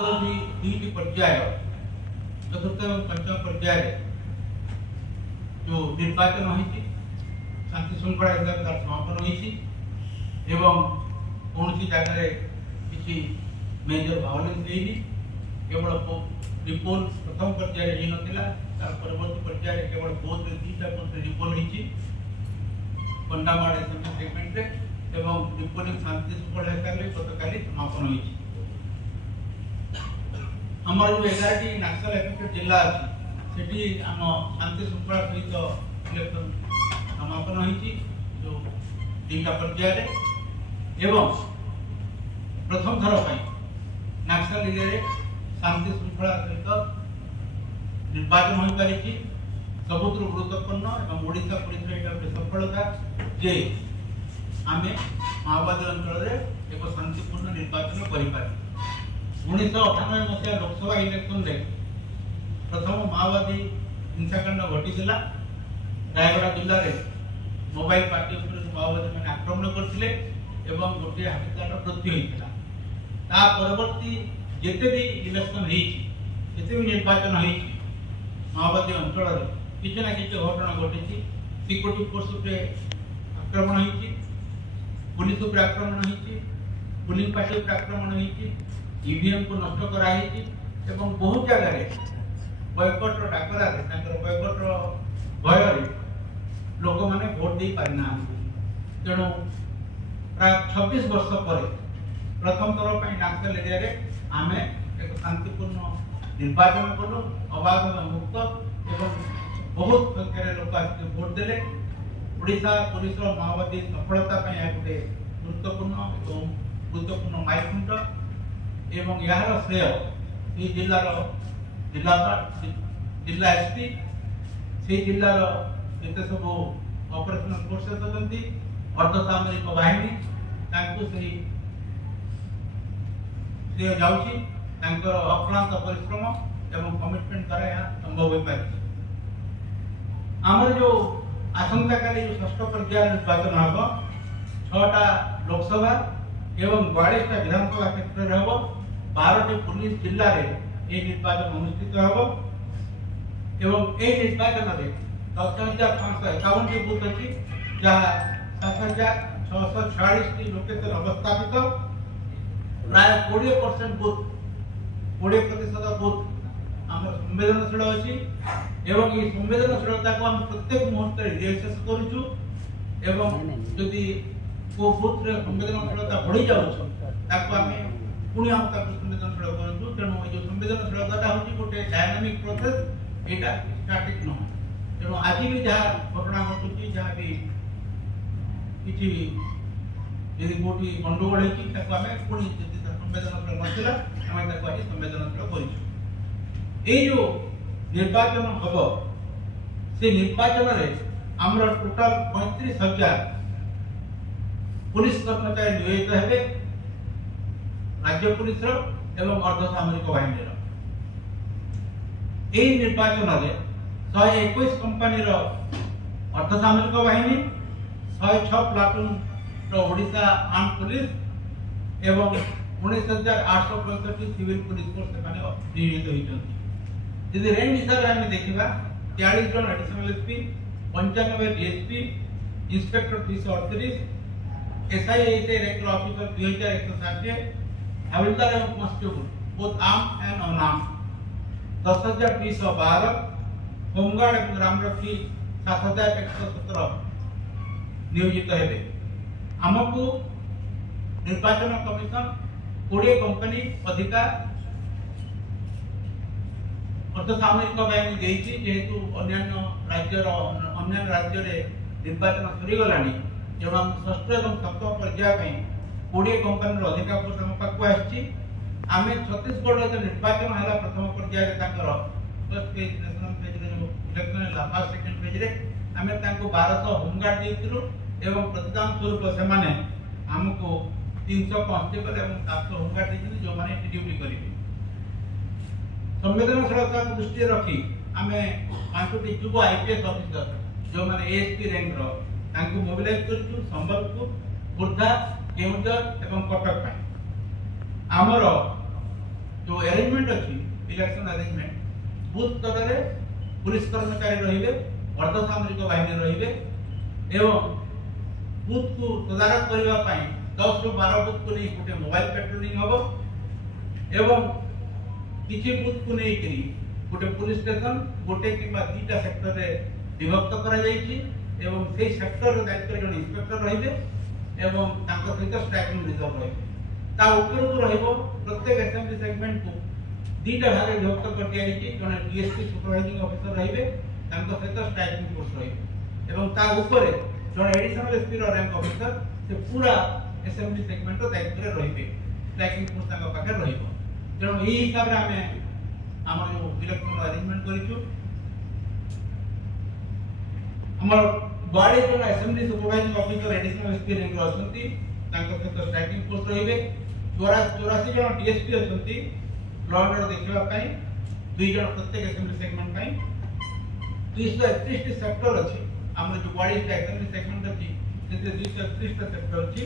भी दुईटी पर्याय चतुर्थ और पंचम पर्याय जो निर्वाचन होती शांति श्रृंखला हिसाब से समापन होती कौन जगह किसी मेजर भावलेंस नहीं केवल रिपोल प्रथम पर्याय हो नाला तार परवर्ती पर्याय केवल बौद्ध दुईटा पोस्ट रिपोल होती कंडामाड़ एसएमसी सेगमेंट एवं रिपोलिंग शांति श्रृंखला हिसाब से गतकाली समापन होती आमर जो 11टी नक्सल एफेक्टेड जिला अच्छी से आम शांति श्रृंखला सहित इलेक्शन समापन होती जो दुईटा पर्याय एवं प्रथम थर पर नक्सल एरिया शांति श्रृंखला सहित निर्वाचन हो पारी सबुठ गुरुत्वपूर्ण और ओडिशा पुलिस गोटे सफलता जे आम माओवादी अंचल एक शांतिपूर्ण निर्वाचन कर 1998 मसीहा लोकसभा इलेक्शन रे प्रथम माओवादी हिंसाकांड घटी रायगढ़ जिले में मोबाइल पार्टी माओवादी मैंने आक्रमण करते गोटे हाथीदार मृत्यु होता परवर्ती जिते भी इलेक्शन होते भी निर्वाचन हो माओवादी अंचल किसी ना किसी घटना घटी सिक्योरिटी फोर्स आक्रमण हो पुलिस आक्रमण हो पुलिंग पार्टी आक्रमण हो ईवीएम को नष्ट कराई बहुत जगह बयकट डाकरा बयकट भय लोक मैंने भोट दे पारिना तेणु प्राय 26 वर्ष पर प्रथम थर पर नक्सल एरिया आम एक शांतिपूर्ण निर्वाचन कलु अबाध मुक्त एवं बहुत संख्यार लोक आसिक भोट देले ओडिशा पुलिस माओवादी सफलता गोटे गुरुत्वपूर्ण माइलखुंट एवं यार श्रेय से जिलार जिलापाल जिला एसपी से जिलार जिते सब ऑपरेशनल फोर्सेस अच्छी अर्धसामरिक बाहिनी श्रेय जाऊँगी अक्लांत परिश्रम एवं कमिटमेंट द्वारा यह संभव हो पार आमर जो आसंता काली जो षष्ठ पर्याय निर्वाचन हम 6टा लोकसभा एवं 42टा विधानसभा क्षेत्र में हम 12टी पुलिस जिले में यह निर्वाचन अनुष्ठित हम एवं यह निर्वाचन में 10,551 बूथ अच्छी जहाँ 7,646 लोकेशन अवस्थापित प्राय 20% बूथ 20% बूथ आम संवेदनशील अच्छी एवं ये संवेदनशीलता को हम प्रत्येक मुहूर्त रिएक्सेस करूँ जदि को बूथ रे संवेदनशीलता बढ़ी जाऊँ पुणी हम संवेदनशील करूँ तेणु ये संवेदनशीलता हूँ गोटे डायनामिक प्रोसेस यहाँ स्टाटिक नुह तेणु आज भी जहाँ घटना घटुची जहाँ भी किसी यदि कौटी गंडगोल होमें पुणी संवेदनशील नाला आम आज संवेदनशील कर जो निर्वाचन हम से निर्वाचन में आमर टोटाल 35,000 पुलिस कर्मचारी नियोजित हेबे राज्य पुलिस एवं अर्धसामरिक बाहिनी यही निर्वाचन में 121 कंपानी अर्धसामरिक बाहिनी 106 प्लाटून ओडिशा आर्म पुलिस एवं 19,865 सिविल पुलिस फोर्स नियोजित होती यदि रेंज हिसाब से देखा 43 जन additional SP 95 DSP inspector 338 SI rank officer 2160 हवलदार एवं constable both arm and unarm 10,212 home guard एवं ग्रामरक्षी 7,117 नियोजित हेबे आमको निर्वाचन कमिशन 20 कंपनी अधिकार अर्धसामरिक बाहिनी देती जेहेतु अन्य राज्य निर्वाचन सरीगला तेणु आम षष्ठ और सप्तम पर्याय 20 कंपानी अधिकार पोस्ट आम पाक आम छत्तीसगढ़ जो निर्वाचन है प्रथम पर्याय first phase national phase election है फर्स्ट सेकेंड फेज आम 1200 होमगार्ड देलु एवं प्रतिदान स्वरूप से आमको 300 कांस्टेबल और 700 होमगार्ड देते जो मैंने ड्यूटी करेंगे संवेदनशीलता दृष्टि रखी आम 5टी युव आईपीएस ऑफिसर जो मैंने एएसपी रैंक मोबिलाइज कर संबलपुर खोर्धा केउझर और कटक आमर जो अरेंजमेंट अच्छी इलेक्शन अरेंजमेंट बूथ स्तर में पुलिस कर्मचारी रहिबे अर्धसामरिक बाहिनी रहिबे एवं बूथ को तदारक करबा पई 10 रु 12 बूथ को नहीं गोटे मोबाइल पेट्रोलिंग हबो एवं किछि बूथ को नहीं करी गोटे पुलिस स्टेशन गोटे किबा दुईटा सेक्टर रे विभक्त करा जाईछि एवं से सेक्टर रे दायित्व जन इंस्पेक्टर रहिबे एवं तांको सहित स्ट्राइकिंग रिजर्व रहिबे ता ऊपर को रहइबो प्रत्येक असेंबली सेगमेंट को दुईटा भागे विभक्त कर दिया जाईछि जने डीएसपी सुपरवाइजिंग ऑफिसर रहिबे तांको सहित स्ट्राइकिंग फोर्स रहिबे एवं ता ऊपर जने एडिशनल एसपी रो रैंक ऑफिसर से पूरा असेंबली सेगमेंट रो दायित्व रे रहिबे स्ट्राइकिंग फोर्स तांको पाखे रहिबो जने एही हिसाब रे हमें हमर जो इलेक्शन अरेंजमेंट करिछु हमर बाड़ी जो assembly supervising officer additional SP rank रो अछंती तांको सहित स्ट्राइकिंग फोर्स रहिबे 84 जन डीएसपी अछंती लॉ एंड ऑर्डर देखिबा पई 2 जन प्रत्येक असेंबली सेगमेंट पई 231 टी सेक्टर अछि हमर जो बाड़ी असेंबली सेगमेंट अछि सेते 231 टा सेक्टर अछि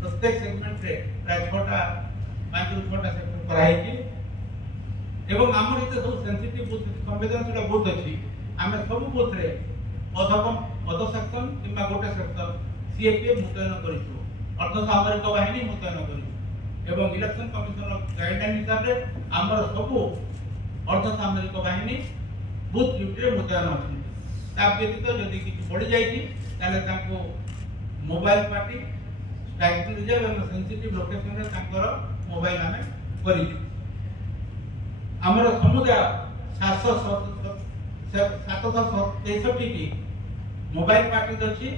प्रत्येक सेगमेंट रे प्राय 6टा 5 रु 6टा सेक्टर कराइछि एवं हमर इते सब सेंसिटिव बूथ संवेदनशील बूथ अछि आमे सब बूथ रे अध सेक्शन किंबा गोटे सेक्शन सीएपी मुतयन करिछु अर्धसामरिक बाहिनी मुतयन करिछु एवं इलेक्शन कमिशन गाइडलाइन हिसाब रे हमर सब अर्धसामरिक बाहिनी बूथ ड्यूटी रे मुतयन अछि ता व्यतीत यदि किछ बढ़ी जाईछि ताले ताको मोबाइल पार्टी स्ट्राइकिंग रिजर्व एवं सेंसिटिव लोकेशन रे ताकर मोबाइल हमें करिछु हमर समुदाय 763 टी मोबाइल पार्टी अछि।